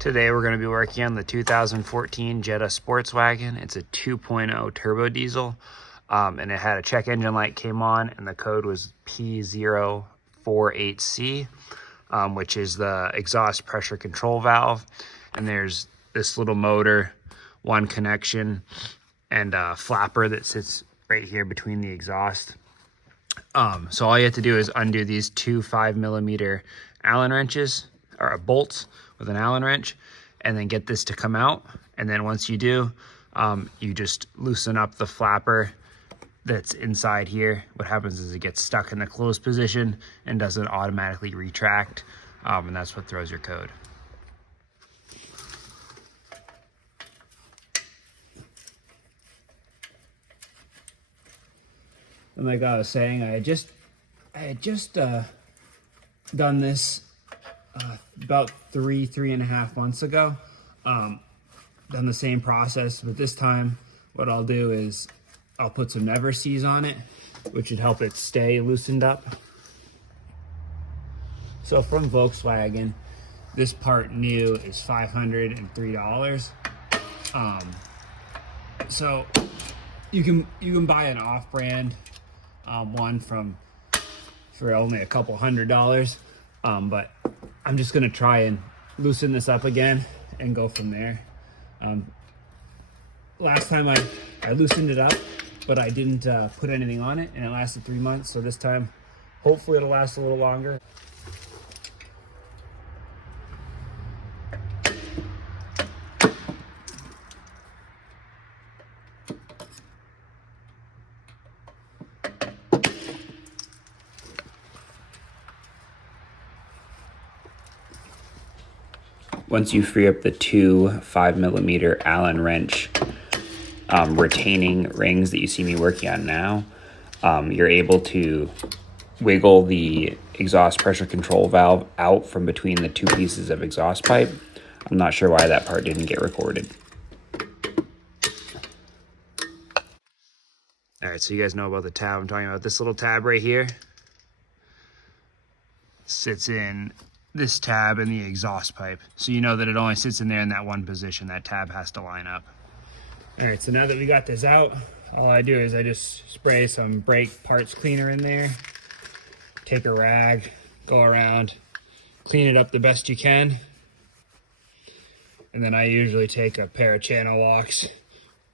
Today we're going to be working on the 2014 Jetta SportsWagen. It's a 2.0 turbo diesel, and it had a check engine light came on, and the code was P048C, which is the exhaust pressure control valve. And there's this little motor, one connection, and a flapper that sits right here between the exhaust. So all you have to do is undo these two 5mm Allen wrenches, or bolts with an Allen wrench, and then get this to come out. And then once you do, you just loosen up the flapper that's inside here. What happens is it gets stuck in the closed position and doesn't automatically retract, and that's what throws your code. And like I was saying, I had just done this about three and a half months ago. Done the same process, but this time what I'll do is I'll put some Never Seas on it, which should help it stay loosened up. So from Volkswagen, this part new is $503. So you can buy an off-brand one for only a couple $100, but I'm just gonna try and loosen this up again and go from there. Last time I loosened it up, but I didn't put anything on it, and it lasted 3 months. So this time, hopefully it'll last a little longer. Once you free up the two 5mm Allen wrench retaining rings that you see me working on now, you're able to wiggle the exhaust pressure control valve out from between the two pieces of exhaust pipe. I'm not sure why that part didn't get recorded. All right, so you guys know about the tab. I'm talking about this little tab right here. Sits in this tab and the exhaust pipe. So you know that it only sits in there in that one position. That tab has to line up. All right, so now that we got this out, all I do is I just spray some brake parts cleaner in there, take a rag, go around, clean it up the best you can. And then I usually take a pair of channel locks.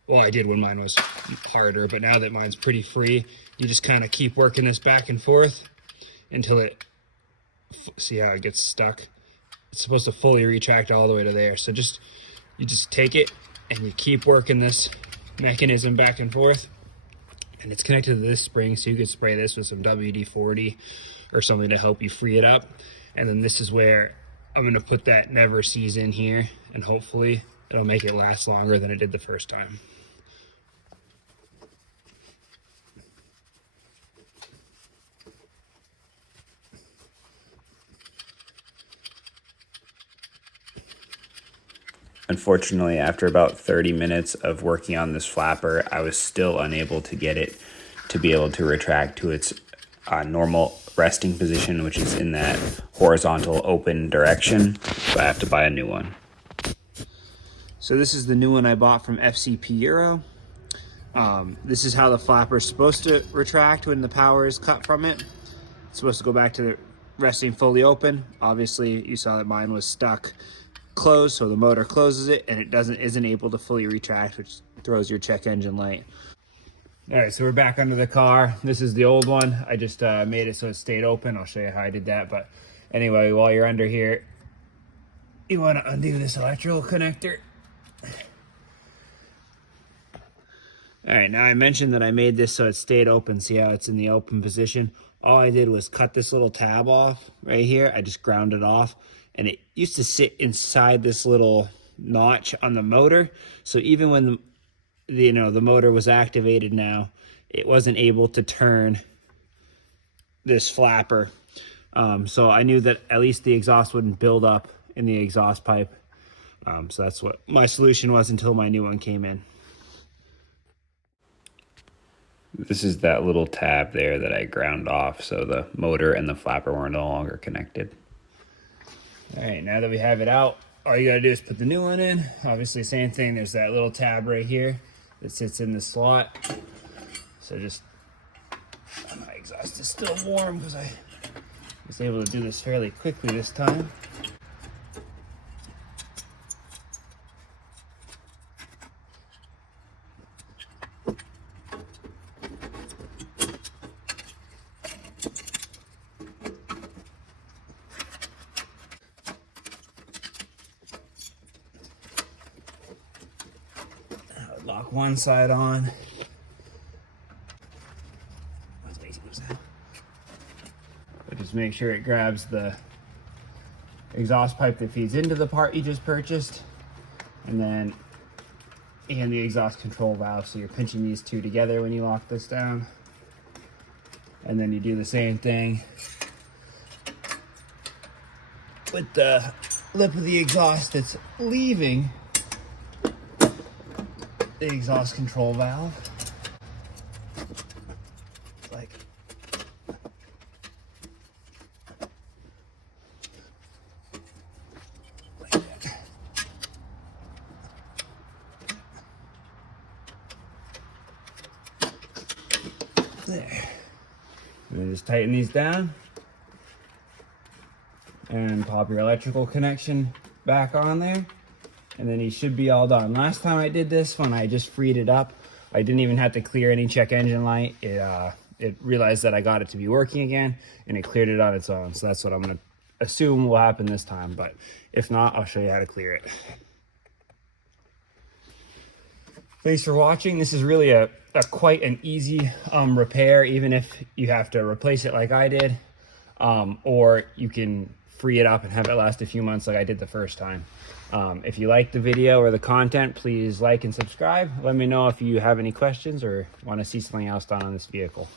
Well, I did when mine was harder, but now that mine's pretty free, you just kind of keep working this back and forth until it, see how it gets stuck? It's supposed to fully retract all the way to there. So you just take it and you keep working this mechanism back and forth, and it's connected to this spring, so you could spray this with some WD-40 or something to help you free it up. And then this is where I'm going to put that Never Seas in here, and hopefully it'll make it last longer than it did the first time. Unfortunately, after about 30 minutes of working on this flapper, I was still unable to get it to be able to retract to its normal resting position, which is in that horizontal open direction. So I have to buy a new one. So this is the new one I bought from FCP Euro. This is how the flapper is supposed to retract when the power is cut from it. It's supposed to go back to the resting fully open. Obviously, you saw that mine was stuck closed, so the motor closes it and it isn't able to fully retract, which throws your check engine light. All right, so we're back under the car. This is the old one. I just made it so it stayed open. I'll show you how I did that. But anyway, while you're under here, you want to undo this electrical connector. All right, now I mentioned that I made this so it stayed open. See how it's in the open position? All I did was cut this little tab off right here. I just ground it off, and it used to sit inside this little notch on the motor. So even when the motor was activated now, it wasn't able to turn this flapper. So I knew that at least the exhaust wouldn't build up in the exhaust pipe. So that's what my solution was until my new one came in. This is that little tab there that I ground off, so the motor and the flapper were no longer connected. All right, now that we have it out, all you gotta do is put the new one in. Obviously, same thing. There's that little tab right here that sits in the slot. So just, my exhaust is still warm because I was able to do this fairly quickly this time. Lock one side on. But just make sure it grabs the exhaust pipe that feeds into the part you just purchased, and the exhaust control valve. So you're pinching these two together when you lock this down. And then you do the same thing with the lip of the exhaust that's leaving the exhaust control valve. Like that. There. And then just tighten these down and pop your electrical connection back on there. And then you should be all done. Last time I did this, when I just freed it up, I didn't even have to clear any check engine light. It realized that I got it to be working again, and it cleared it on its own. So that's what I'm gonna assume will happen this time. But if not, I'll show you how to clear it. Thanks for watching. This is really a quite an easy repair, even if you have to replace it like I did, or you can free it up and have it last a few months like I did the first time. If you like the video or the content, please like and subscribe. Let me know if you have any questions or want to see something else done on this vehicle.